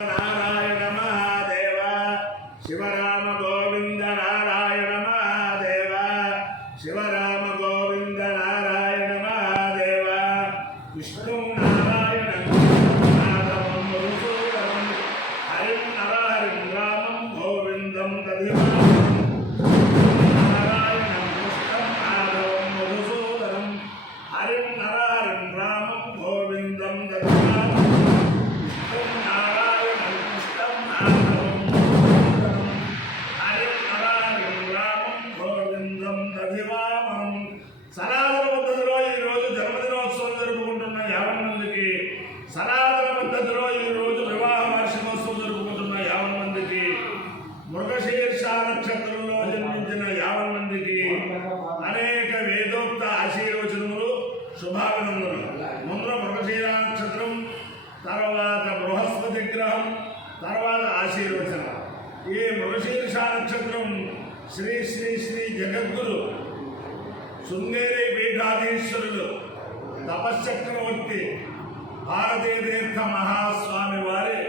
नारायण महादेव शिवराम गोविंद नारायण महादेव शिवराम गोविंद नारायण महादेव विष्णु नारायण नादमं मधुसूदनं हरिं नरहरिं रामं गोविंदं दधिमानं नारायणं कृष्णं नादमं मधुसूदनं हरिं नरहरिं रामं गोविंदं दधिमानं సనాతన పద్ధతిలో ఈరోజు జన్మదినోత్సవం జరుపుకుంటున్న 50 మందికి, సనాతన పద్ధతిలో ఈరోజు వివాహ వార్షికోత్సవం జరుపుకుంటున్న 50 మందికి, మృగశీర్ష నక్షత్రంలో జన్మించిన 50 మందికి అనేక వేదోక్త ఆశీర్వచనములు, శుభాభినందనలు. ముందు మృగశీర నక్షత్రం, తర్వాత బృహస్పతి గ్రహం, తర్వాత ఆశీర్వచనం. ఈ మృగశీర్ష నక్షత్రం శ్రీ శ్రీ శ్రీ జగద్గురు శృంగేరి పీఠాధీశ్వరులు తపశ్చక్రవర్తి భారతీ తీర్థ మహాస్వామి వారి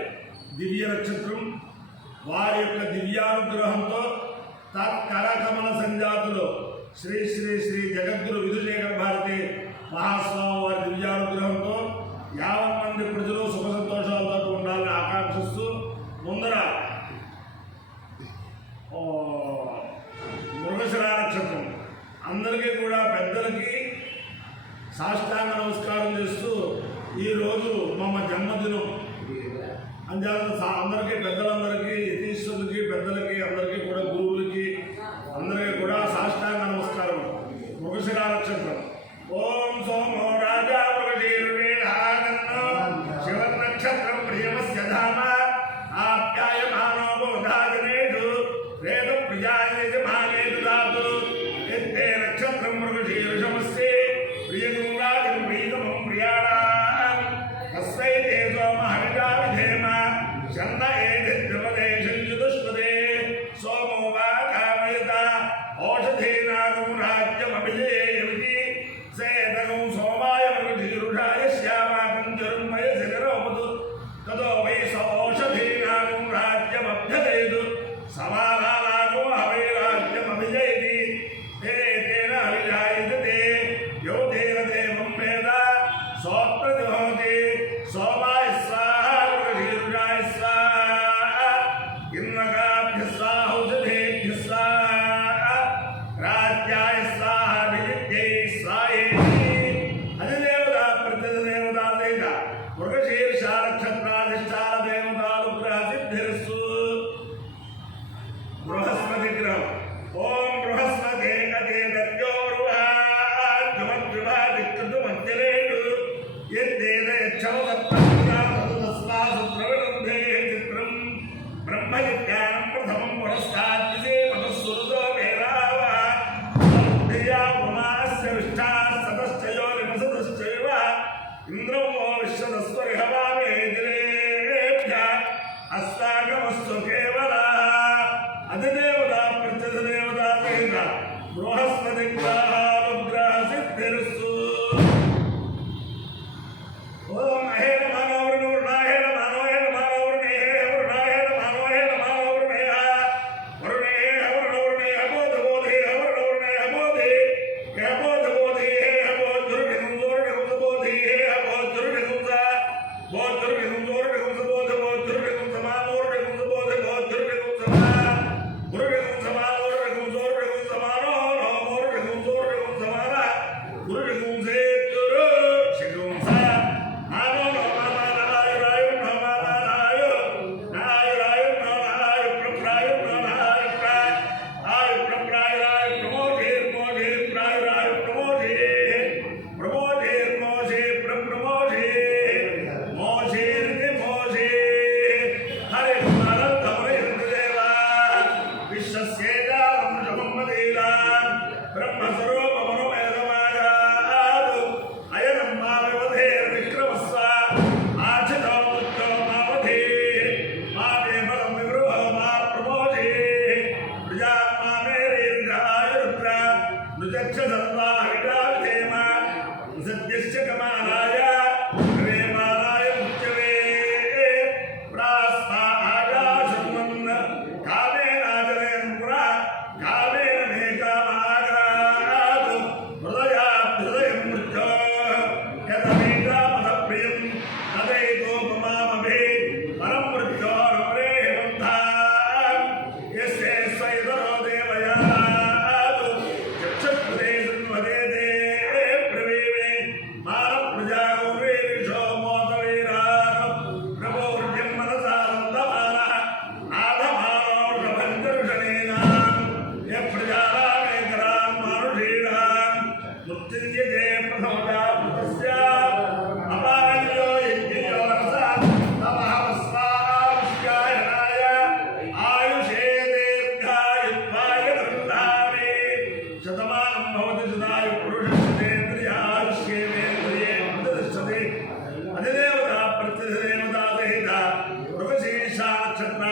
దివ్య నక్షత్రం. వారి యొక్క దివ్యానుగ్రహంతో తత్కరకమల సంజాతులు శ్రీ శ్రీ శ్రీ జగద్గురు విధుశేఖర భారతి మహాస్వామి వారి దివ్యానుగ్రహంతో 50 మంది ప్రజలు సుఖ సంతోషాలతో ఉండాలని ఆకాంక్షిస్తూ ముందర మృగశిర నక్షత్రం అందరికీ కూడా పెద్దలకి సాష్టాంగ నమస్కారం చేస్తూ ఈరోజు మమ్మ జన్మదినం అంచేత అందరికీ పెద్దలందరికీ యతీశ్వరులకి పెద్దలకి అందరికీ కూడా గురువులకి అందరికీ కూడా సాష్టాంగ నమస్కారం. మృగశిర నక్షత్రం ఓం సోమో రాజా మృగశీరుణేహానన్నో శివ నక్షత్రం ప్రియమస్య ధామ ఆప్యాయమానో బోధాజనేషు వేద ప్రియాయజమానేషు దాతు ఎత్తే నక్షత్రం మృగశీర్షమస్యే ప్రియగురాజం ప్రీతమం ప్రియాణాం తస్మై తే సోమ హరిగా విధేమ శన్న ఏదిద్యపదేశం చతుష్పదే సోమో వా కామయత ఓషధీనాగం రాజ్యమభిజేయమితి సేదగం సోమాయ మృగశీరుషాయ శ్యామాకం జరున్మయ శిఖరోపదు తదో వై సోషధీనాగం రాజ్యమభ్యదయదు సమానానాగో హవై రాజ్యమభిజయతి తేన అభిజాయతే యో తేన దేవం వేద సోప్రతిభవతి సోమాయ స్వాహ మృగశీరుషాయ స్వాహ ఇన్నగాభ్య స్వాహౌషధేభ్య స్వాహ రాజ్యాయ స్వాహ విజిత్యై స్వాహేతి. అధిదేవత ప్రత్యధిదేవత సహిత మృగశీర్ష నక్షత్రాధిష్టాన దేవతానుగ్రహ సిద్ధిరస్సు. బృహస్పతి గ్రహం ఓం బృహస్పతే గతే దర్యోరుహాద్యుమద్యుమాదిక్రుతుమధ్యలేడు యద్దేన యచ్చమసత్తాసుప్రవిణందే చిత్రం బ్రహ్మవిజ్ఞానం ప్రథమం పురస్తాద్విసే మధుస్సురుతో వేదావ దియా పుమాస్య విష్టాः సతశ్చయో విమసతశ్చైవ ఇంద్రం ఓ విశ్వదస్వరిహవామే దిలేభ్య అస్మాకమస్తు కేవల. అధిదేవత ప్రత్యధిదేవత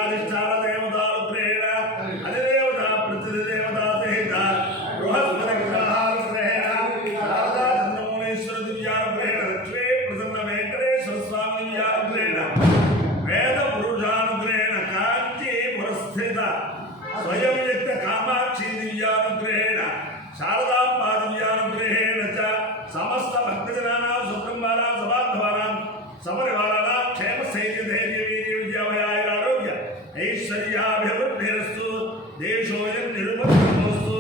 దేవతాధిష్టాన దేవతానుగ్రహేణ అధిదేవతా ప్రతిదేవతా సహిత బృహస్పతి గ్రహానుగ్రహేణ శారదా చంద్రమౌళీశ్వర దివ్యానుగ్రహేణ లక్ష్మీ ప్రసన్న వెంకటేశ్వర స్వామి దివ్యానుగ్రహేణ వేద పురుషానుగ్రహేణ కాంచీ పురస్థిత స్వయం వ్యక్త కామాక్షి దివ్యానుగ్రహేణ శారదాంబా దివ్యానుగ్రహేణ చ సమస్త భక్తజనానాం సుకుటుంబానాం సబాంధవానాం సమరివారాణాం క్షేమ స్థైర్య ధైర్య వీర్య విద్యాభయారోగ్య ఐశ్వర్యాభివృద్ధిరస్తు దేశోయం నిరుపద్రవస్తు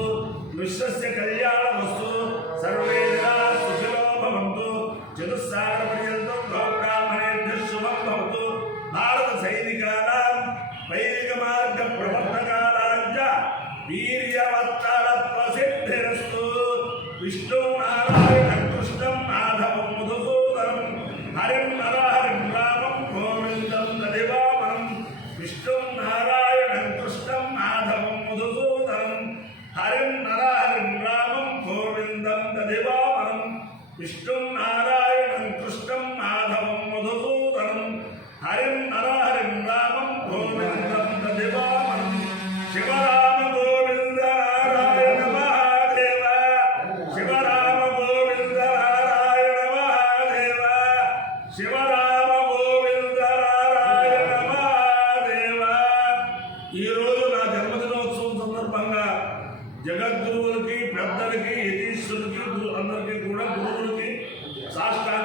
విశ్వస్య కళ్యాణమస్తు సర్వే జనాః సుఖినో భవంతు చతుస్సాగర పర్యంతం గోబ్రాహ్మణేభ్యః శుభం భవతు భారత సైనికానాం వైదిక మార్గ ప్రవర్తకానాం చ వీర్యవత్తరత్వ సిద్ధిరస్తు విష్ణు నారాయణ కృష్ణం మాధవం మధుసూదనం హరిం నరహరిం రామం గోవిందం దదివామనం విష్ణు నారాయణ కృష్ణం మాధవం మధుసూదనం హరిం నరహరిం రామం గోవిందం దదివామనం విష్ణు నారాయణ కృష్ణం మాధవం మధుసూదనం హరిం నరహరిం రామం గోవిందం దదివామనం శివరామ గోవింద నారాయణ మహాదేవ శివరామ గోవింద నారాయణ మహాదేవ శివరామ గోవింద నారాయణ మహాదేవ. ఈరోజు నా జన్మదినోత్సవం సందర్భంగా జగద్గురువులకి పెద్దలకి యతీశ్వరులకి అందరికీ కూడా గురువులకి సాష్టాంగ